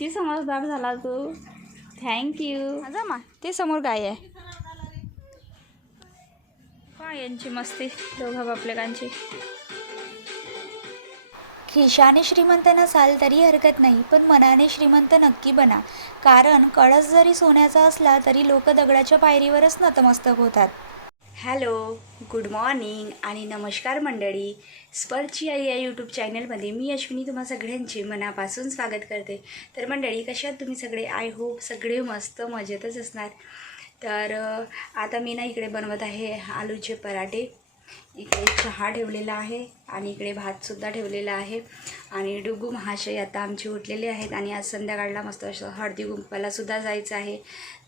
किती समजदार झाला तू? थँक्यू जा मा. ते समोर गाय आहे. काय यांची मस्ती? दोघा बापलेकांची. खिशाने श्रीमंत नसाल तरी हरकत नाही पण मनाने श्रीमंत नक्की बना. कारण कळस जरी सोन्याचा असला तरी लोक दगडाच्या पायरीवरच नतमस्तक होतात. हॅलो गुड मॉर्निंग आणि नमस्कार मंडळी. स्पर्ची आई या यूट्यूब चॅनलमध्ये मी अश्विनी तुम्हा सगळ्यांचे मनापासून स्वागत करते. तर मंडळी कशात तुम्ही सगळे? आय होप सगळे मस्त मजेतच असणार. तर आता मी ना इकडे बनवत आहे आलूचे पराठे. इकडे चहा ठेवलेला आहे आणि इकडे भातसुद्धा ठेवलेला आहे. आणि डुगू महाशय आता आमचे उठलेले आहेत आणि आज संध्याकाळला मस्त असं हळदी कुंकवाला जायचं आहे.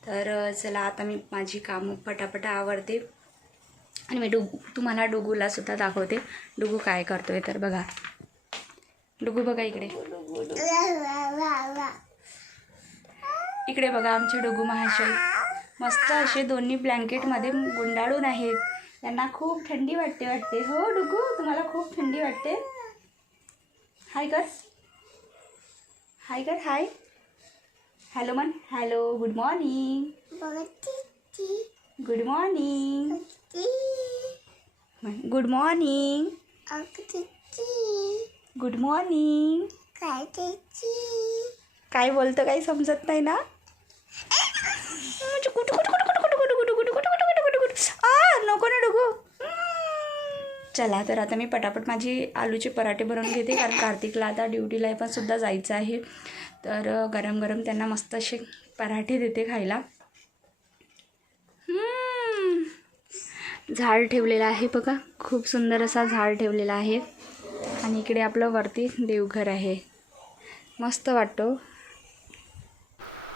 तर चला आता मी माझी कामं पटापटा आवडते आणि मी डुगू तुम्हाला डुगूला सुद्धा दाखवते. डुगू काय करतोय तर बघा. डुगू बघा इकडे. इकडे बघा आमचे डुगू महाशय. मस्त असे दोन्ही ब्लँकेटमध्ये गुंडाळून आहेत. त्यांना खूप थंडी वाटते वाटते. हो डुगू तुम्हाला खूप थंडी वाटते. हाय कर हाय कर हाय हॅलो मन hello good morning good morning good morning good morning काय बोलतं काही समजत नाही ना? नको ना डुगू. चला तर आता मी पटापट माझी आलूचे पराठे बनवून घेते कारण कार्तिकला आता ड्युटीला पण सुद्धा जायचं आहे. तर गरम गरम त्यांना मस्त असे पराठे देते खायला हम्म. झाड ठेवलेलं आहे बघा. खूप सुंदर असा झाड ठेवलेला आहे. आणि इकडे आपलं वरती देवघर आहे. मस्त वाटतो.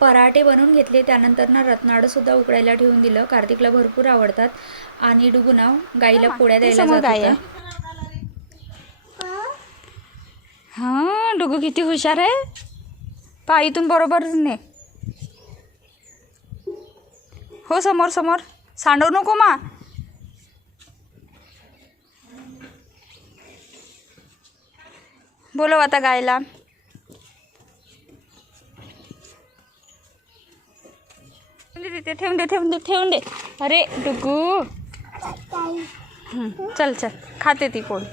पराठे बनवून घेतले. त्यानंतर ना रत्नाडंसुद्धा उकडायला ठेवून दिलं. कार्तिकला भरपूर आवडतात. आणि डुगुना गाईला पोळ्या द्यायला जात गाय हां डुगू किती हुशार आहे. पायीतून बरोबर ने. हो समोर समोर. सांडवू नको मा. बोलव आता गायला. ठेवून दे तिथे, ठेवून दे ठेवून दे ठेवून दे. अरे डुगू. चल चल. खाते ती कोण.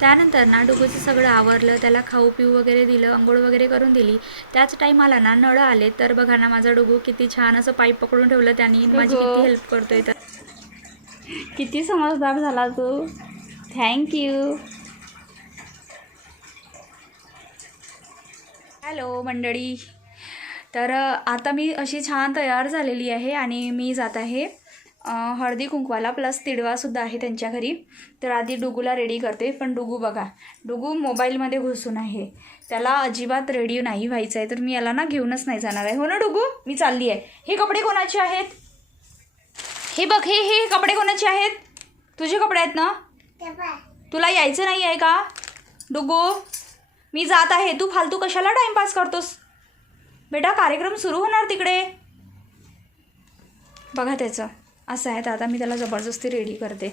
त्यानंतर ना डुगूचं सगळं आवरलं त्याला खाऊ पिऊ वगैरे दिलं आंघोळ वगैरे करून दिली. त्याच टाईमाला ना नळ आले तर बघा ना माझा डुगू किती छान असं पाईप पकडून ठेवलं त्यांनी. माझी. किती हेल्प करतोय तर. किती समजदार झाला तू. थँक्यू हॅलो मंडळी. तर आता मी अशी छान तयार झालेली आहे आणि मी जात आहे हळदी कुंकवाला प्लस तिडवासुद्धा आहे त्यांच्या घरी. तर आधी डुगूला रेडी करते पण डुगू बघा डुगू मोबाईलमध्ये घुसून आहे. त्याला अजिबात रेडी नाही व्हायचं आहे तर मी याला ना घेऊनच नाही जाणार आहे. हो ना डुगू? मी चालली आहे. हे कपडे कोणाचे आहेत? हे बघ हे हे कपडे कोणाचे आहेत? तुझे कपडे आहेत ना? तुला यायचं नाही आहे का? डुगू? मी जात आहे. तू फालतू कशाला टाइमपास करतोस? बेटा कार्यक्रम सुरू होणार तिकडे. बघा त्याचं. असं आहे. तर आता मी त्याला जबरदस्ती रेडी करते.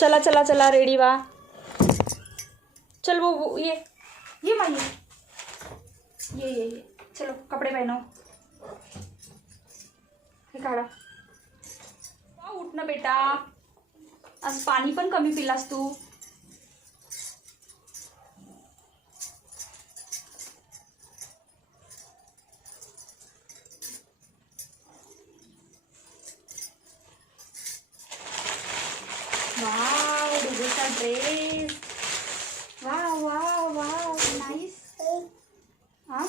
चला चला चला रेडी वा. चल वो ये. ये माई. ये ये ये. ये चलो कपडे पहनो. हे काढा. उठ ना बेटा. आज पाणी पण कमी पिलास तू. Wow डुगूचा dress wow wow wow nice हां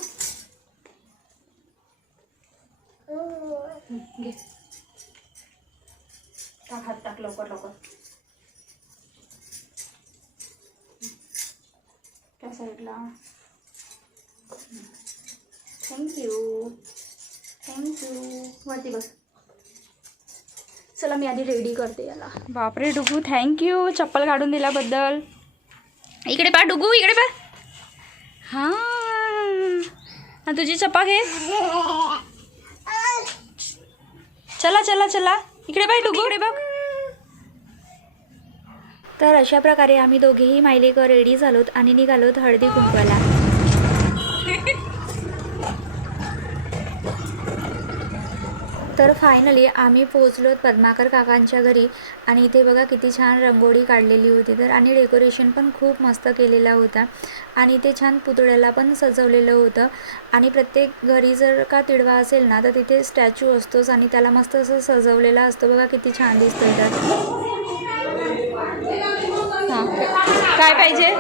घे टाक हात टाक लवकर लवकर त्या साईडला थँक्यू थँक्यू वरती बस चला मी आधी रेडी करते याला. बापरे डुगू थँक्यू चप्पल काढून दिल्याबद्दल. इकडे पा डुगू इकडे पा. हां. हा, तुझी चप्पा घे. चला चला चला. इकडे बाय डुगू. इकडे बघ. तर अशा प्रकारे आम्ही दोघेही मायलेक रेडी झालोत आणि निघालोत हळदी कुंकवाला. तर फायनली आम्ही पोहोचलो पद्माकर काकांच्या घरी आणि इथे बघा किती छान रंगोळी काढलेली होती तर आणि डेकोरेशन पण खूप मस्त केलेला होता आणि ते छान पुतळ्याला पण सजवलेलं होतं. आणि प्रत्येक घरी जर का तिडवा असेल ना तर तिथे स्टॅच्यू असतोच आणि त्याला मस्त असं सजवलेला असतो. बघा किती छान दिसतं तर. हां. काय पाहिजे?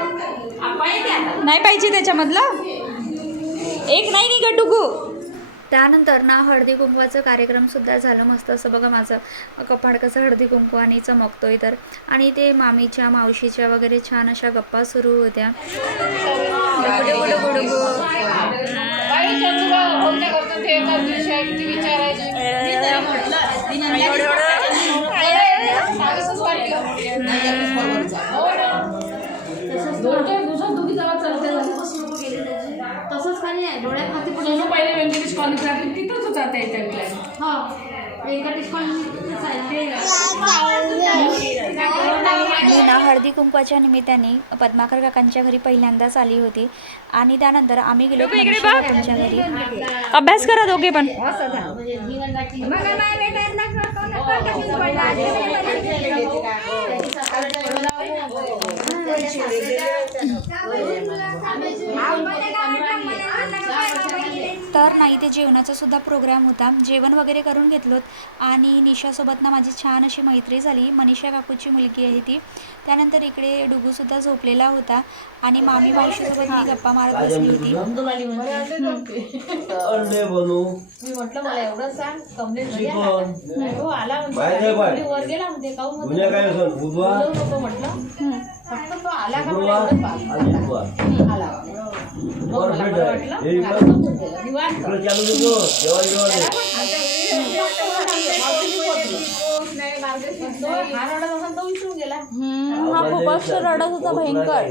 नाही पाहिजे त्याच्यामधलं? एक नाही निघत डुगू त्यानंतर ना हळदी कुंकवाचं कार्यक्रमसुद्धा झालं मस्त. असं बघा माझं कपाड कसं हळदी कुंकवाने चमकतोय तर आणि ते मामीच्या मावशीच्या वगैरे छान अशा गप्पा सुरू होत्या डुगु डुगु डुगु डुगु. तसंच काही आहे डोळ्यात हाती सोनू पहिले व्यंकटेश कॉलेज राहते तिथंच होता त्या टाइमला हो व्यंकटेश कॉलनीतच आहे ते मी ना हळदी कुंकवाच्या निमित्ताने पद्माकर काकांच्या घरी पहिल्यांदाच आली होती. आणि त्यानंतर आम्ही गेलो काकांच्या घरी. अभ्यास करा दोघे पण. तर नाही ते जेवणाचा सुद्धा प्रोग्राम होता. जेवण वगैरे करून घेतलोत. आणि निशासोबत ना माझी छान अशी मैत्री झाली. मनीषा काकूची मुलगी आहे ती. त्यानंतर इकडे डुगूसुद्धा झोपलेला होता. आणि मामी मावशीसोबत मी गप्पा मारत बसली होती. हो बोलवू नको म्हटलं फक्त तो आला का मला शुक्रवार एवढं पाहा. आणि बुधवार आला. मग मला परफेक्ट बरं आहे. वाटलं हे मग आता झोपून गेलं. निवांत. तो हा रडत असेल तो विसरून गेला. हा खूपच रडत होता भयंकर.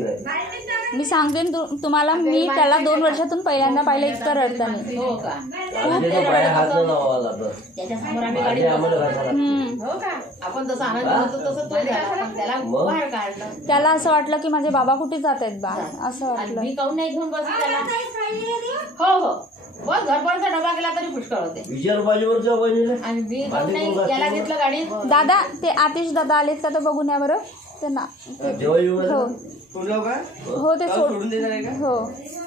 मी सांगते ना तु- तुम्हाला मी त्याला दोन वर्षातून पहिल्यांदा पाहिलं इतकं रडताना हो का? आणि त्याच्या पायात हात न लावावा लागत. त्याच्यासमोर आम्ही गाडी आम्हाला घासायला लागतं. हो का? आपण जसं आनंद होतो तसं तो झाला पण त्याला मग? बाहेर काढलं त्याला असं वाटलं की माझे बाबा कुठे जात आहेत बा? असं आणि वाटलं. मी काऊन नाही घेऊन बसली त्याला? हो हो. बस घरपर्यंत डबा गेला तरी पुष्कळ होते. विचार बहिणीला. आणि मी काऊन नाही कोण याला घासते? घेतलं गाडी दादा ते आतिश दादा आलेत का तर बघून या बरं. ना. हो. हो ते सोड. हो.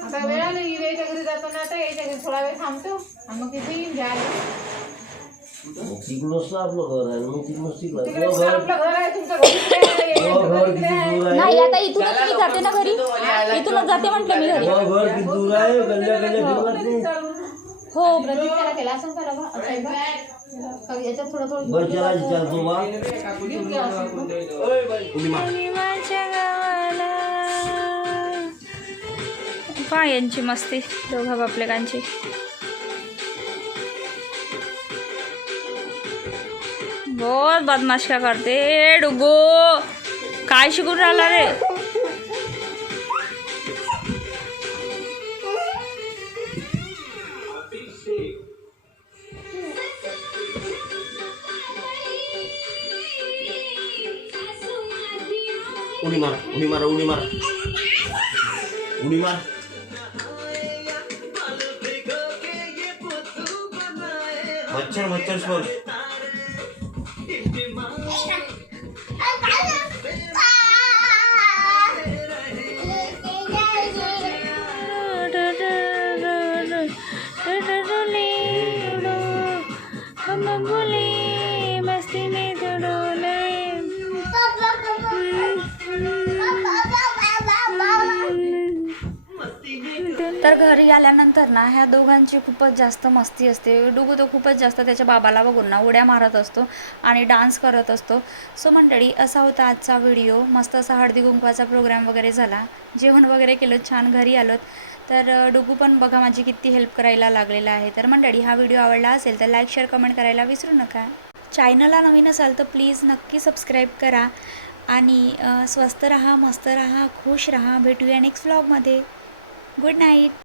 आता वेळा नाही याच्या घरी जातो ना आता याच्या घरी थोडा वेळ थांबतो. आणि मग तिथे येऊन घ्या मग तिकडूनच तर आपलं घर आहे मग तिकडूनच तिकडं. तिकडे तुझं घर? आपलं घर आहे तुमचं घर तिकडे आहे, तुझं घर किती दूर आहे? नाही आता इथूनच मी जाते ना घरी. इथूनच जाते म्हटलं मी घरी. तुझं घर किती दूर आहे? गल्ल्या गल्ल्या फिरवत नाही हो प्रतीक्षाला केला. का माझ्या गावाला. यांची मस्ती दोघा बापलेकांची. बहुत बदमाश का करते डुगो. काय शिकून राहिला रे? Unimar, Unimar, Unimar. Unimar. Macer, macer, semua. घरी आल्यानंतर ना ह्या दोघांची खूपच जास्त मस्ती असते. डुगू तो खूपच जास्त त्याच्या बाबाला बघून ना उड्या मारत असतो आणि डान्स करत असतो. सो मंडळी असा होता आजचा व्हिडिओ मस्त असा हळदी कुंकवाचा प्रोग्राम वगैरे झाला. जेवण वगैरे केलं छान घरी आलोत. तर डुगू पण बघा माझी किती हेल्प करायला लागलेला आहे. तर मंडळी हा व्हिडिओ आवडला असेल तर लाईक शेअर कमेंट करायला विसरू नका. चॅनलला नवीन असाल तर प्लीज नक्की सबस्क्राईब करा. आणि स्वस्त रहा मस्त रहा खुश रहा. भेटूया नेक्स्ट व्लॉगमध्ये गुड नाईट